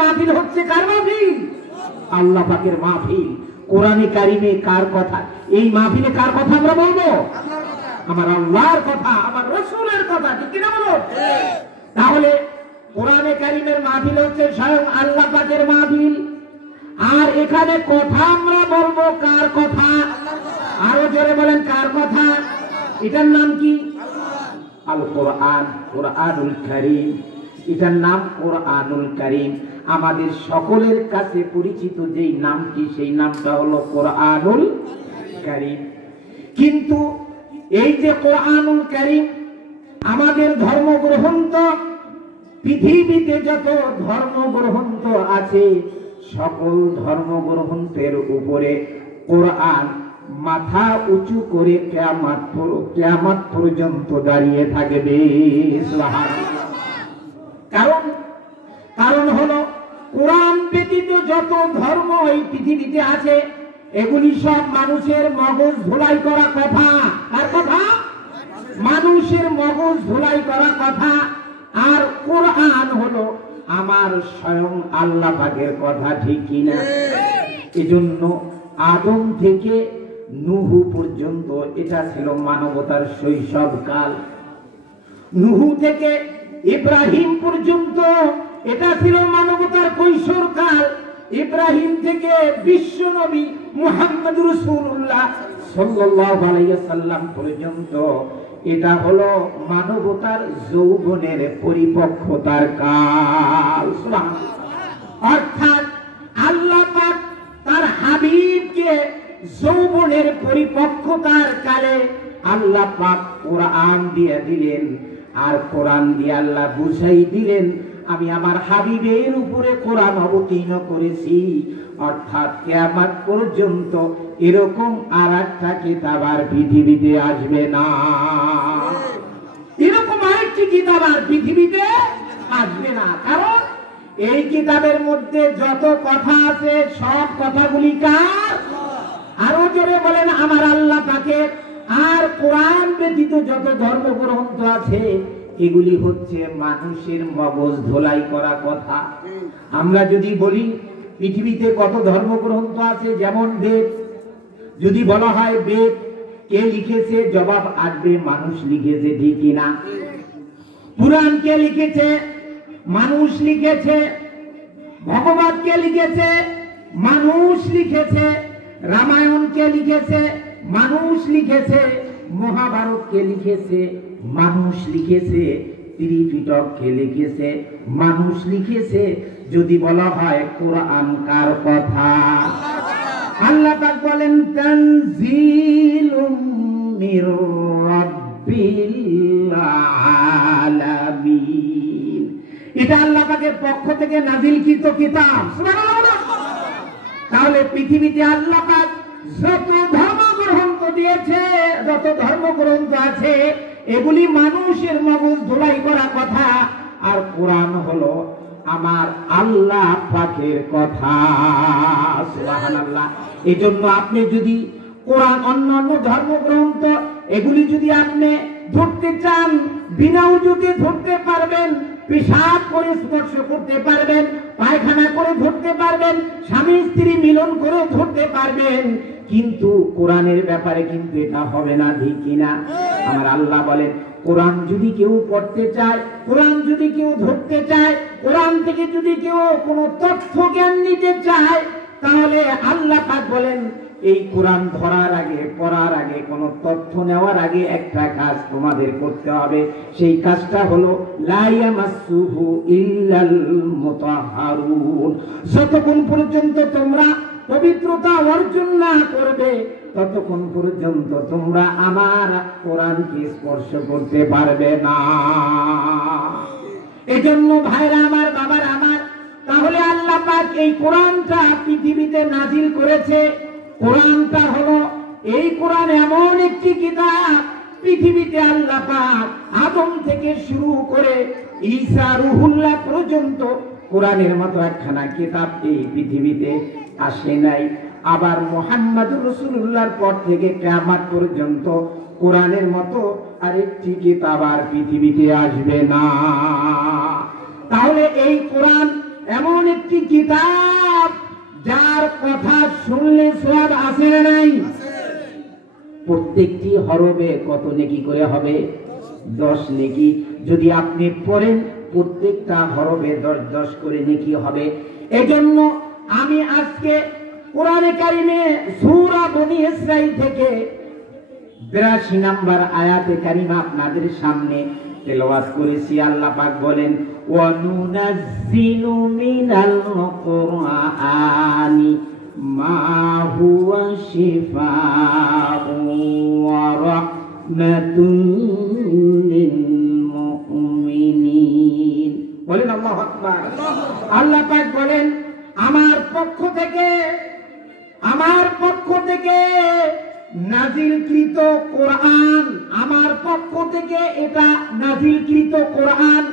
মাহফিল হচ্ছে কার মাহফিল? আল্লাহ পাকের মাহফিল। কোরআনে কারিমে কার কথা? এই মাহফিলে কার কথা আমরা বলবো? আমার আল্লাহর কথা, আমার রাসূলের কথা, ঠিক কিনা বলো? তাহলে কোরআনে কারিমের মাহফিল হচ্ছে স্বয়ং আল্লাহ পাকের মাহফিল। আর এখানে কথা আমরা বলবো কার কথা? আরো জোরে বলেন কার কথা? এটার নাম কি? আল কোরআন, কোরআনুল কারীম। এটার নাম কোরআনুল কারীম। আমাদের সকলের কাছে পরিচিত যেই নামটি, সেই নামটা হলো কোরআনুল কারীম। কিন্তু এই যে কোরআনুল কারীম আমাদের ধর্মগ্রন্থ, পৃথিবীতে যত ধর্মগ্রন্থ আছে সকল ধর্মগ্রন্থের উপরে কোরআন মাথা উঁচু করে কিয়ামত পর্যন্ত দাঁড়িয়ে থাকবে। কারণ হলো কোরআন ব্যতীত যত ধর্ম এই পৃথিবীতে আছে এগুলি সব মানুষের মগজ ধুলাই করা কথা। আর কথা মানুষের মগজ ধুলাই করা কথা। আর কোরআন হলো আমার স্বয়ং আল্লাহ পাকের কথা, ঠিক কিনা? এজন্য আদম থেকে নূহ পর্যন্ত এটা ছিল মানবতার শৈশবকাল। নূহ থেকে ইব্রাহিম পর্যন্ত এটা ছিল মানবতার কৈশোরকাল। ইব্রাহিম থেকে বিশ্ব নবী মুহাম্মদ রাসূলুল্লাহ সাল্লাল্লাহু আলাইহি ওয়াসাল্লাম পর্যন্ত এটা হলো মানবতার যৌবনের পরিপক্কতার কাল। অর্থাৎ আল্লাহ পাক তার হাবিবকে যৌবনের পরিপক্কতার কালে আল্লাহ পাক কোরআন দিয়ে দিলেন। আর কোরআন দিয়ে আল্লাহ বুঝাই দিলেন আমি আমার হাবিবের উপরে কোরআন অবতীর্ণ করেছি। অর্থাৎ কিয়ামত পর্যন্ত এরকম আর একটা কিতাব আর পৃথিবীতে আসবে না। এরকম আরেকটি কিতাব আর পৃথিবীতে আসবে না। কারণ এই কিতাবের মধ্যে যত কথা আছে সব কথাগুলি কার? আরো জোরে বলেন আমার আল্লাহ পাকের। আর কোরআন ব্যতীত যত ধর্মগ্রন্থ আছে এগুলি হচ্ছে মানুষের মগজ ধোলাই করা কথা। আমরা যদি বলি পৃথিবীতে কত ধর্মগ্রন্থ আছে, যেমন বেদ, যদি বলা হয় বেদ কে লিখেছে, জবাব আসবে মানুষ লিখেছে, ঠিক কিনা? পুরাণ কে লিখেছে? মানুষ লিখেছে। ভগবত কে লিখেছে? মানুষ লিখেছে। রামায়ণ কে লিখেছে? মানুষ লিখেছে। মহাভারত কে লিখেছে? মানুষ লিখেছে। ত্রিপিটক কে লিখেছে? মানুষ লিখেছে। যদি বলা হয় কোরআন কার কথা? আল্লাহ পাক বলেন তানজিলুম মির রাব্বিল আলামিন। এটা আল্লাহ পাকের পক্ষ থেকে নাযিলকৃত কিতাব। সুবহানাল্লাহ। তাহলে পৃথিবীতে আল্লাহ পাক যত ধর্মগ্রন্থ দিয়েছে, যত ধর্মগ্রন্থ আছে এগুলি মানুষের মগজ ধুলাই করা কথা। আর কোরআন হলো আমার আল্লাহ পাকের কথা। সুবহানাল্লাহ। এজন্য আপনি যদি কোরআন অন্যান্য ধর্মগ্রন্থ এগুলি যদি আপনি ধরতে চান, বিনা উযুতে ধরতে পারবেন, পেশাব করে স্পর্শ করতে পারবেন, পায়খানা করে ধরতে পারবেন, স্বামী স্ত্রী মিলন করে ধরতে পারবেন, কিন্তু কোরআনের ব্যাপারে কিন্তু এটা হবে না, ঠিক কিনা? আমার আল্লাহ বলেন কোরআন যদি কেউ পড়তে চায়, কোরআন যদি কেউ ধরতে চায়, কোরআন থেকে যদি কেউ কোনো তথ্য জ্ঞান নিতে চায়, তাহলে আল্লাহ পাক বলেন এই কোরআন ধরার আগে, পড়ার আগে, কোনো তথ্য নেওয়ার আগে একটা কাজ তোমাদের করতে হবে। সেই কাজটা হলো লা ইয়ামাসসুহু ইল্লাল মুতাহহারুন। যতক্ষণ পর্যন্ত তোমরা পবিত্রতা অর্জন না করবে ততক্ষণ পর্যন্ত তোমরা আমার কোরআনকে স্পর্শ করতে পারবে না। এজন্য ভাইরা আমার, বাবার আমার, তাহলে আল্লাহ পাক এই কোরআনটা পৃথিবীতে নাজিল করেছে। কোরআনটা হলো, এই কোরআন এমন একটি কিতাব পৃথিবীতে আল্লাহ পাক আদম থেকে শুরু করে ঈসা রুহুল্লাহ পর্যন্ত কোরআনের মতো একখানা কিতাব এই পৃথিবীতে আসে নাই। আবার মুহাম্মদুর রাসূলুল্লাহর পর থেকে কিয়ামত পর্যন্ত কোরআনের মতো আরেকটি কিতাব আর পৃথিবীতে আসবে না। তাহলে এই কোরআন এমন একটি কিতাব যার কথা শুনলে সওয়াব আছে না নাই? প্রত্যেকটি হরফে কত নেকি করে হবে? 10 নেকি। যদি আপনি পড়েন প্রত্যেকটা হরফে 10 করে নেকি হবে। এজন্য আমি আজকে কোরআনে কারিমে সূরা বনী ইসরাঈল থেকে 82 নম্বর আয়াতে কারিমা আপনাদের সামনে তেলাওয়াত করেছি। আল্লাহ পাক বলেন, ওয়া নুনাজ্জিলু মিনাল কুরআনি মা হুয়া শিফাউন ওয়া রাহমাতুন লিল মুমিনিন। বলেন আল্লাহু আকবার। আল্লাহ পাক বলেন, আমার পক্ষ থেকে নাজিলকৃত কোরআন, আমার পক্ষ থেকে এটা নাজিলকৃত কোরআন,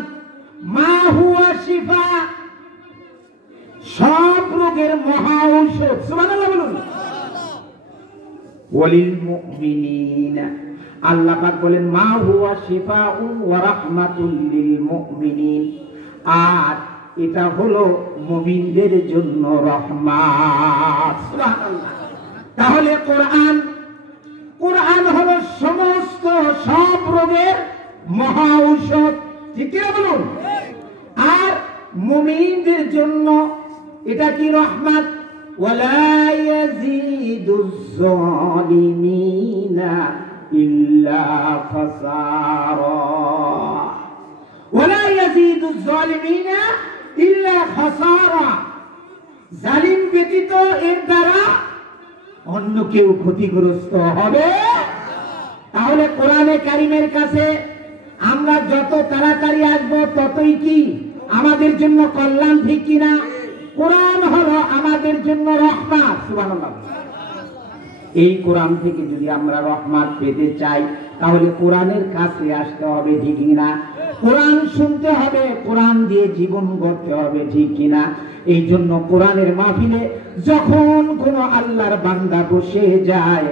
মা হুয়া শিফা, সব রোগের মহা ঔষধ। সুবহানাল্লাহ বলুন। ওয়ালিল মুমিনিনা, আল্লাহ পাক বলেন মা হুয়া শিফাউন ওয়া রাহমাতুল লিল মুমিনিন, আর এটা হলো মুমিনদের জন্য রহমত। সুবহানাল্লাহ। তাহলে কোরআন হলো সমস্ত সব রোগের মহা ঔষধ, ঠিক কি না বলুন? আর মুমিনদের জন্য এটা কি রহমত। ওয়ালা ইয়াজিদুজ জালিমিনা ইল্লা খাসারা, ওয়ালা ইয়াজিদুজ জালিমিনা ইল্লা খাসারা, জালিম ব্যতীত এর দ্বারা অন্য কেউ ক্ষতিগ্রস্ত হবে। তাহলে কোরআনে কারিমের কাছে আমরা যত তাড়াতাড়ি আসবো ততই কি আমাদের জন্য কল্যাণ, ঠিক কিনা? কোরআন হলো আমাদের জন্য রহমত। সুবহানাল্লাহ। এই কোরআন থেকে যদি আমরা রহমত পেতে চাই তাহলে কোরআনের কাছে আসতে হবে, ঠিক কিনা? কোরআন শুনতে হবে, কোরআন দিয়ে জীবন গড়তে হবে, ঠিক কিনা? এই জন্য কোরআনের মাহফিলে যখন কোন আল্লাহর বান্দা বসে যায়,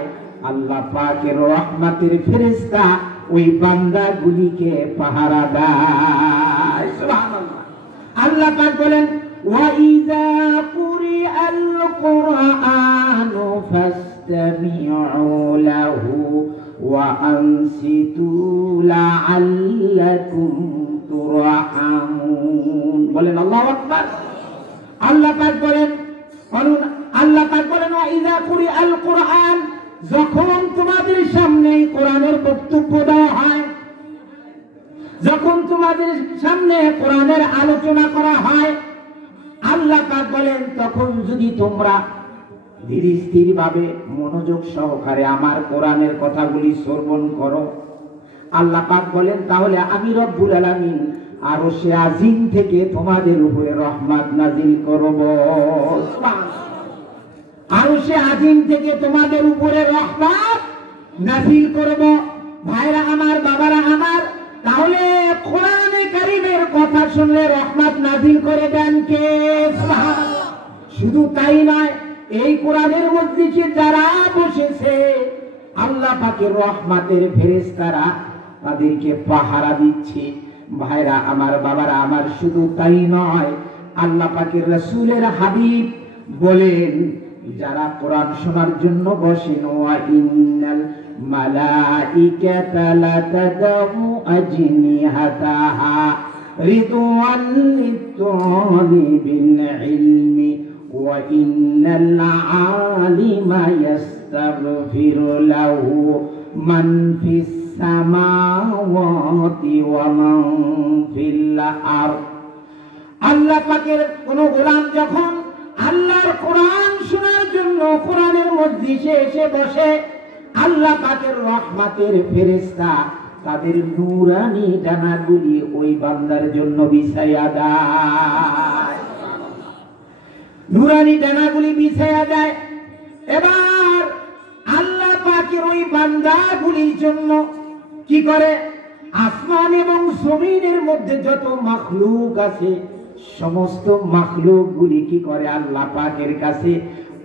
আল্লাহ পাকের রহমতের ফেরেশতা ওই বান্দাগুলিকে পাহারা দেয়। সুবহানাল্লাহ। আল্লাহ পাক বলেন, ওয়া ইযা কুরিআল কুরআনু ফাসতামিউ লাহু ওয়া আনসিতু লাআল্লাকুম তুরহামুন। বলেন আল্লাহু আকবার। আল্লাহ পাক বলেন ওয়া ইযা কুরিআল কুরআন, যখন তোমাদের সামনে কোরআনের বক্তব্য দেওয়া হয়, যখন তোমাদের সামনে কোরআনের আলোচনা করা হয়, আল্লাহ পাক বলেন তখন যদি তোমরা ধীর স্থির ভাবে মনোযোগ সহকারে আমার কোরআনের কথাগুলি শ্রবণ করো, আল্লাহ পাক বলেন তাহলে আমি রব্বুল আলামিন আরশে আজিম থেকে তোমাদের উপরে রহমত নাজিল করব। আরশে আজিম থেকে তোমাদের উপরে রহমত নাজিল করব। ভাইরা আমার, বাবারা আমার, তাহলে কোরআনে কারীমের কথা শুনলে রহমত নাজিল করে দেন কে? সুবহানাল্লাহ। শুধু তাই নয়, এই কোরআনের মজলিসে যারা বসেছে আল্লাহ পাকের রহমতের ফেরেশতারা তাদেরকে পাহারা দিচ্ছে। ভাইরা আমার, বাবারা আমার, শুধু তাই নয়, আল্লাহ পাকের রাসূলের হাবিব বলেন যারা কোরআন শোনার জন্য বসেন, ওয়া ইন্নাল মালাইকাতা লাতাদাউ আজনিহাতাহা রিদওয়ান লিত-তালিবিল ইলমি ওয়া ইন্নাল আলিমা ইস্তাগফিরু লাহু মান ফিস সামাওয়াতি ওয়া মান ফিল আরদ। আল্লাহ পাকের কোন গোলাম যখন আল্লাহর কোরআন শোনার জন্য কোরআনের মজলিসে এসে বসে, আল্লাহ পাকের রহমতের ফেরেশতা তাদের নূরানি ডানাগুলি ওই বান্দার জন্য বিছাইয়া দেয়, নূরানি ডানাগুলি বিছাইয়া দেয়। এবার আল্লাহ পাকের ওই বান্দাগুলির জন্য কি করে? আসমান এবং জমিনের মধ্যে যত মাখলুক আছে সমস্ত মাখলুক গুলি কি করে? আল্লাহ পাকের কাছে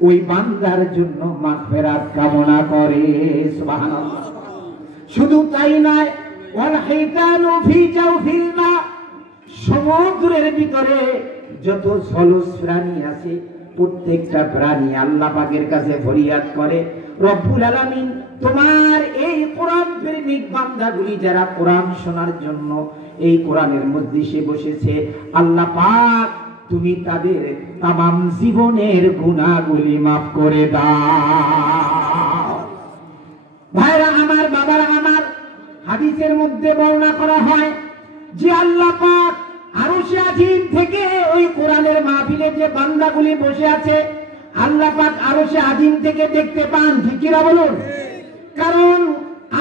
ওই বান্দার জন্য মাগফিরাত কামনা করে। সুবহানাল্লাহ। শুধু তাই নয়, ওয়াল হিতানু ফি জাওফিল মা, সমুদ্রের ভিতরে যত জলজ প্রাণী আছে প্রত্যেকটা প্রাণী আল্লাহ পাকের কাছে ফরিয়াদ করে, রব্বুল আলামিন তোমার এই কোরআন প্রেমিক বান্দাগুলি যারা কোরআন শোনার জন্য এই কোরআনের মধ্যে সে বসেছে, আল্লাহ পাক তুমি তাদের তামাম জীবনের গুনাহগুলি মাফ করে দাও। ভাইরা আমার, বাবারা আমার, হাদিসের মধ্যে বর্ণনা করা হয় যে আল্লাহ পাক আরশে আজিম থেকে ওই কোরআনের মাহফিলে যে বান্দাগুলি বসে আছে আল্লাহ পাক আরশে আজিম থেকে দেখতে পান, ঠিক কি না বলুন? কারণ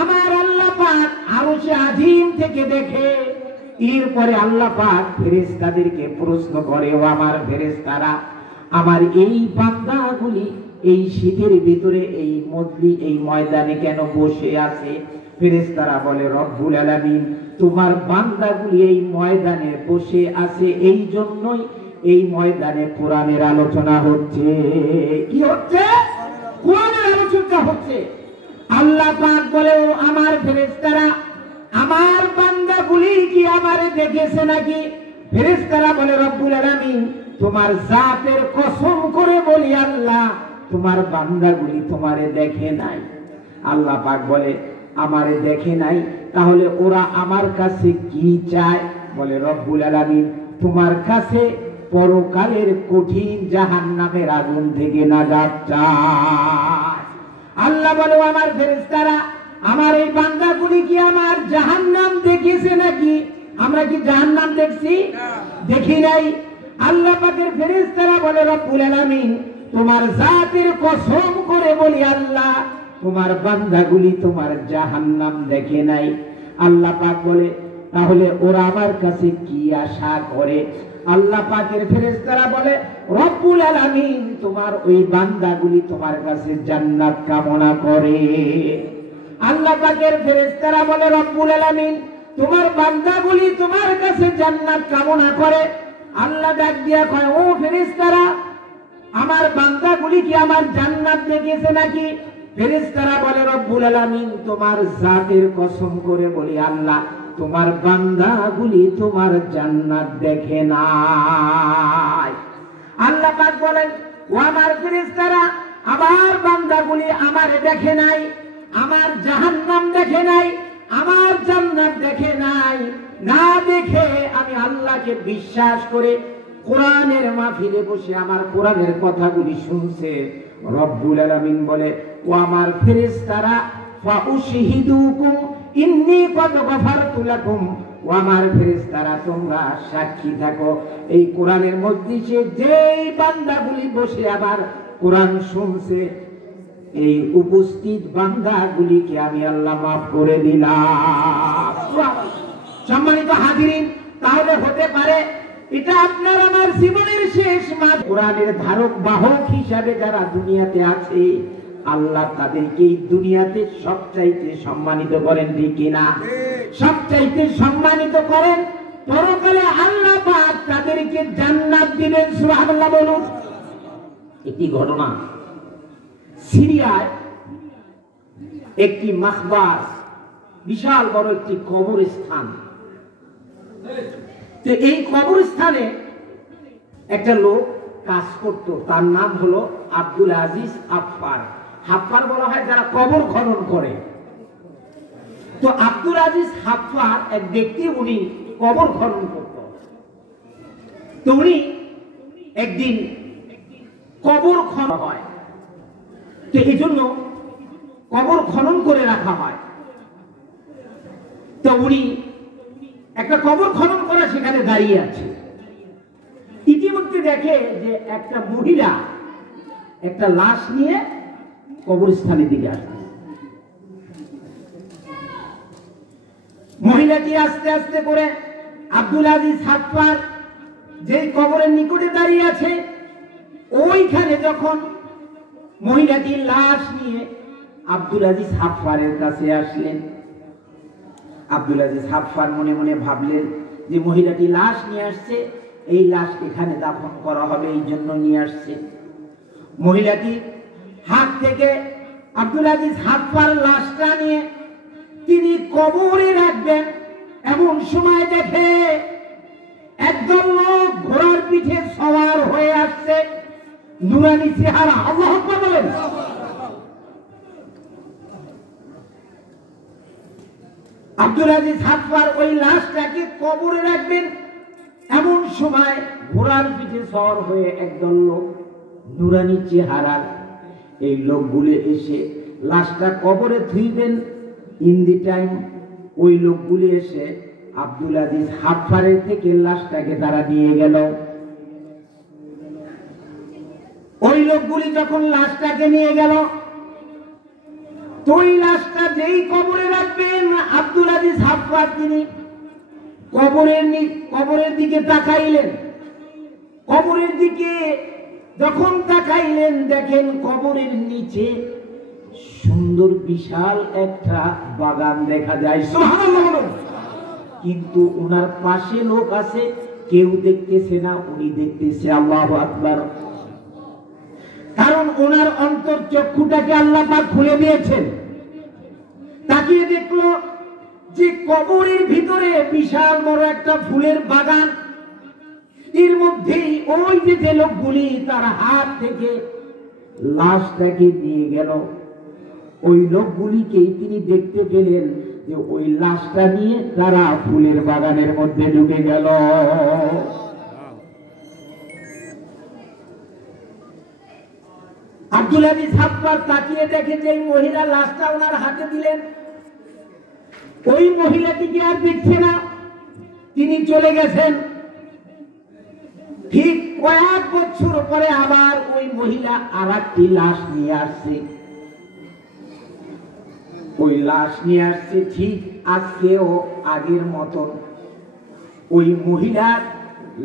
আমার আল্লাহ পাক আরশে আজিম থেকে দেখে, এরপরে আল্লাহ পাক ফেরেশতাদেরকে প্রশ্ন করে, ও আমার ফেরেশতারা, আমার এই বান্দাগুলি এই শীতের ভিতরে এই ময়দানে কেন বসে আছে? ফেরেশতারা বলে, রব্বুল আলামিন তোমার বান্দাগুলি এই ময়দানে বসে আছে এই জন্যই এই ময়দানে কোরআনের আলোচনা হচ্ছে। কি হচ্ছে? কোরআনের আলোচনা হচ্ছে। আল্লাহ পাক বলে, ও আমার ফেরেশতারা, আমার বান্দাগুলি কি আমারে দেখেছে নাকি? ফেরেশতারা বলে, রব্বুল আলামিন তোমার জাতের কসম করে বলি আল্লাহ তোমার বান্দাগুলি তোমারে দেখে নাই। আল্লাহ পাক বলে, আমারে দেখে নাই, তাহলে ওরা আমার কাছে কি চায়? বলে, রব্বুল আলামিন তোমার কাছে পরকালের কঠিন জাহান্নামের আগুন থেকে নাজাত চায়। আল্লাহ বলে, আমার ফেরেশতারা, আমার এই বান্দাগুলি কি আমার জাহান্নাম দেখেছে নাকি? আমরা কি জাহান্নাম দেখছি? দেখি নাই। আল্লাহ পাকের ফেরেশতারা বলে, রব্বুল আলামিন তোমার জাতের কসম করে বলি আল্লাহ তোমার বান্দাগুলি তোমার জাহান্নাম দেখে নাই। আল্লাহ পাক বলে, তাহলে ওরা আমার কাছে কি আশা করে? আল্লাহ পাকের ফেরেশতারা বলে, রব্বুল আলামিন তোমার ওই বান্দাগুলি তোমার কাছে জান্নাত কামনা করে। আল্লাহ পাকের ফেরেশতারা বলে, রব্বুল আলামিন তোমার বান্দাগুলি তোমার কাছে জান্নাত কামনা করে। আল্লাহ ডাক দিয়া কয়, ও ফেরেশতারা, আমার বান্দাগুলি কি আমার জান্নাত দেখেছে নাকি? ফেরেশতারা বলে, রব্বুল আলামিন তোমার জাতের কসম করে বলি আল্লাহ তোমার বান্দাগুলি তোমার জান্নাত দেখে নাই। আল্লাহ পাক বলেন, ও আমার ফেরেশতারা, আমার বান্দাগুলি আমারে দেখে নাই, আমার জাহান্নাম দেখে নাই, আমার জান্নাত দেখে নাই। না দেখে আমি আল্লাহকে বিশ্বাস করে কোরআনের মাহফিলে বসে আমার কোরআনের কথাগুলি শুনছে। রব্বুল আলামিন বলে, ও আমার ফেরেশতারা, ফাউশহিদুকুম ইন্নী কদ গফারতু লাকুম, ও আমার ফেরেশতারা তোমরা সাক্ষী থাকো, এই কোরআনের মধ্যে যেই বান্দাগুলি বসে আবার কোরআন শুনছে এই উপস্থিত বান্দাগুলিকে আমি আল্লাহ মাফ করে দিলাম। সম্মানিত হাজিরিন, তাহলে হতে পারে এটা আপনার আমার জীবনের শেষ মাস। কোরআনের ধারক বাহক হিসাবে যারা দুনিয়াতে আছে আল্লাহ তাদেরকে এই দুনিয়াতে সবচাইতে সম্মানিত করেন, ঠিক কিনা? সবচাইতে সম্মানিত করেন। পরকালে আল্লাহ পাক তাদেরকে জান্নাত দিবেন। সুবহানাল্লাহ বলুন। একটি ঘটনা, সিরিয়ায় একটি মাকবার, বিশাল বড় একটি কবরস্থান। তো এই কবরস্থানে একটা লোক কাজ করত, তার নাম হলো আব্দুল আজিজ হাফফার। হাফফার বলা হয় যারা কবর খনন করে। তো আব্দুল আজিজ হাফফার এক ব্যক্তি, উনি কবর খনন করত। তো উনি একদিন কবর খনন হয়, তো এই জন্য কবর খনন করে রাখা হয়। তো উনি একটা কবর খনন করে সেখানে দাঁড়িয়ে আছে। ইতিমধ্যে দেখে যে একটা মহিলা একটা লাশ নিয়ে কবরস্থানের দিকে আসছে। মহিলাটি আস্তে আস্তে করে আব্দুল আজিজ হাফফার যেই কবরের নিকটে দাঁড়িয়ে আছে ওইখানে যখন মহিলাটির লাশ নিয়ে আব্দুল আজিজ হাফফারের কাছে আসলেন, আব্দুল আজিজ হাফফার মনে মনে ভাবলেন যে মহিলাটি লাশ নিয়ে আসছে, এই লাশ এখানে দাফন করা হবে, এই জন্য নিয়ে আসছে। মহিলাটি হাত থেকে আব্দুল আজিজ হাফফার লাশটা নিয়ে তিনি কবরে রাখবেন, এমন সময় দেখে এক একদল লোক ঘোড়ার পিঠে সওয়ার হয়ে আসছে, নুরানি চেহারা। আল্লাহু আকবার বলেন। আব্দুল আজিজ হাফফার ওই লাশটাকে কবরে রাখবেন, এমন সময় ঘোড়ার পিঠে সওয়ার হয়ে একদল লোক নুরানি চেহারার এই লোকগুলি এসে লাশটা কবরে থুইবেন। ইন দি টাইম ওই লোকগুলি এসে আব্দুল আজিজ হাফফারের থেকে লাশটাকে তারা নিয়ে গেল। ওই লোকগুলি যখন লাশটাকে নিয়ে গেল, তো ওই লাশটা যেই কবরে রাখবেন, আব্দুল আজিজ হাফফার তিনি কবরের দিকে তাকাইলেন। কবরের দিকে যখন তাকাইলেন, দেখেন কবরের নিচে সুন্দর বিশাল একটা বাগান দেখা যায়। সুবহানাল্লাহ। কিন্তু ওনার পাশে লোক আছে, কেউ দেখতেছে না, উনি দেখতেছে। আল্লাহু আকবার। কারণ ওনার অন্তর্চক্ষুটাকে আল্লাহ পাক খুলে দিয়েছেন। তাকিয়ে দেখলো যে কবরের ভিতরে বিশাল বড় একটা ফুলের বাগান। এর মধ্যেই ওই যে লোকগুলি তার হাত থেকে লাশটাকে নিয়ে গেল, ওই লোকগুলিকেই তিনি দেখতে পেলেন যে ওই লাশটা নিয়ে তারা ফুলের বাগানের মধ্যে ঢুকে গেল। আব্দুল আজিজ হাফফার তাকিয়ে দেখে যে মহিলা লাশটা ওনার হাতে দিলেন, ওই মহিলাটিকে আর দেখছে না, তিনি চলে গেছেন। ঠিক কয়েক বছর পরে আবার ওই মহিলা আর একটি লাশ নিয়ে আসছে। ওই লাশ নিয়ে আসছে ঠিক আজকেও আগের মতন। ওই মহিলার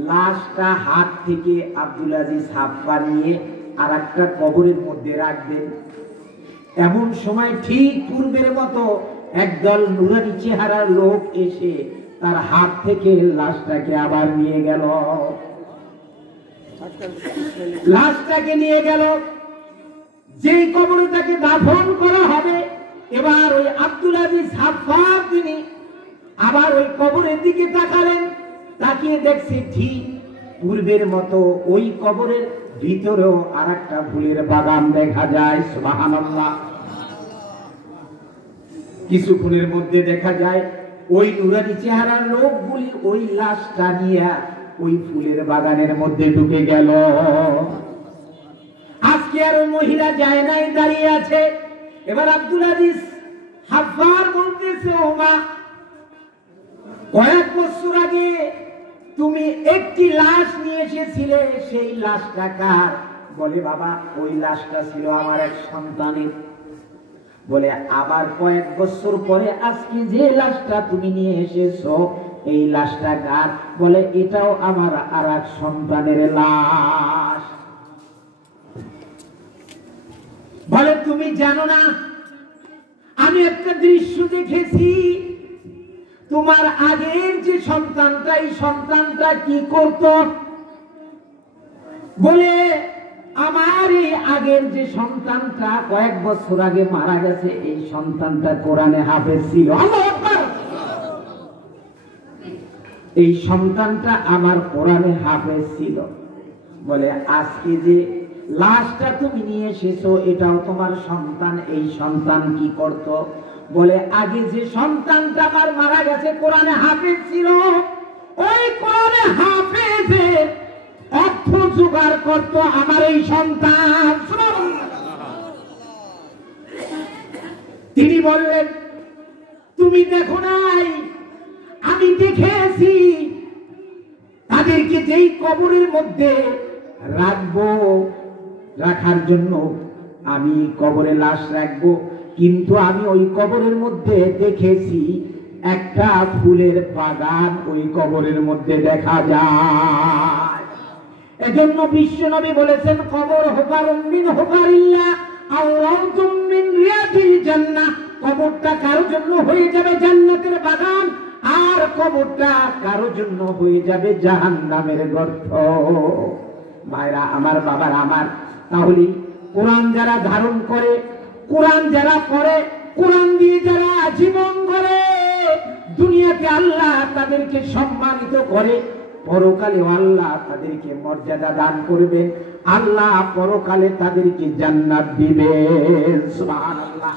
লাশটা হাত থেকে আব্দুল আজিজ হাফফা নিয়ে আর একটা কবরের মধ্যে রাখবেন। এমন সময় ঠিক পূর্বের মতো একদল নুরানি চেহারার লোক এসে তার হাত থেকে লাশটাকে আবার নিয়ে গেল। লাশটাকে নিয়ে গেল, যেই কবরে তাকে দাফন করা হবে। এবার ওই আব্দুল আজিজ হাফফা তিনি আবার ওই কবরের দিকে তাকালেন, তাকিয়ে দেখছে ঠিক পূর্বের মতো ওই কবরের ভিতরেও আর একটা ফুলের বাগান দেখা যায়। সুবহানাল্লাহ। কিছুক্ষণের মধ্যে দেখা যায় ওই নুরানি চেহারার লোকগুলি ওই লাশটা নিয়ে ওই ফুলের বাগানের মধ্যে ঢুকে গেল। আজকে আর ওই মহিলা যায় নাই, দাঁড়িয়ে আছে। এবার আব্দুল আজিজ হাফফার বলতেছে, ও মা, কয়েক বছর আগে তুমি একটি লাশ নিয়ে এসেছিলে, সেই লাশটা কার? বলে, বাবা, ওই লাশটা ছিল আমার এক সন্তানের। বলে, আবার কয়েক বছর পরে আজকে যে লাশটা তুমি নিয়ে এসেছো, এই লাশটা কার? বলে, এটাও আমার আর এক সন্তানের লাশ। বলে, তুমি জানো না, আমি একটা দৃশ্য দেখেছি। তোমার আগের যে সন্তানটা, এই সন্তানটা কি করত? বলে, আমার এই আগের যে সন্তানটা কয়েক বছর আগে মারা গেছে, এই সন্তানটা কোরআনে হাফেজ ছিল। আল্লাহু আকবার। এই সন্তানটা আমার কোরআনে হাফেজ ছিল। বলে, আজকে যে লাশটা তুমি নিয়ে এসেছো, এটাও তোমার সন্তান। এই সন্তান কি করত? বলে, আগে যে সন্তানটা আমার মারা গেছে কোরআনে হাফেজ ছিল, ওই কোরআনে হাফেজের অর্থ জোগাড় করত আমার এই সন্তান। তিনি বললেন, তুমি দেখো নাই, আমি দেখেছি। তাদেরকে যেই কবরের মধ্যে রাখবো, রাখার জন্য আমি কবরে লাশ রাখবো, কিন্তু আমি ওই কবরের মধ্যে দেখেছি একটা ফুলের বাগান ওই কবরের মধ্যে দেখা যায়। এজন্য বিশ্বনবী বলেছেন, কবর হুফারুম মিন হুফারিল্লাহ আও রাউতুম মিন রিয়াদিল জান্নাহ। কবরটা কারো জন্য হয়ে যাবে জান্নাতের বাগান, আর কবরটা কারো জন্য হয়ে যাবে জাহান্নামের গর্ত। ভাইরা আমার, বাবার আমার, তাহলে কোরআন যারা ধারণ করে, কোরআন যারা পড়ে, কোরআন দিয়ে যারা জীবন করে, দুনিয়াতে আল্লাহ তাদেরকে সম্মানিত করে, পরকালে আল্লাহ তাদেরকে মর্যাদা দান করবেন, আল্লাহ পরকালে তাদেরকে জান্নাত দিবেন। সুবহানাল্লাহ।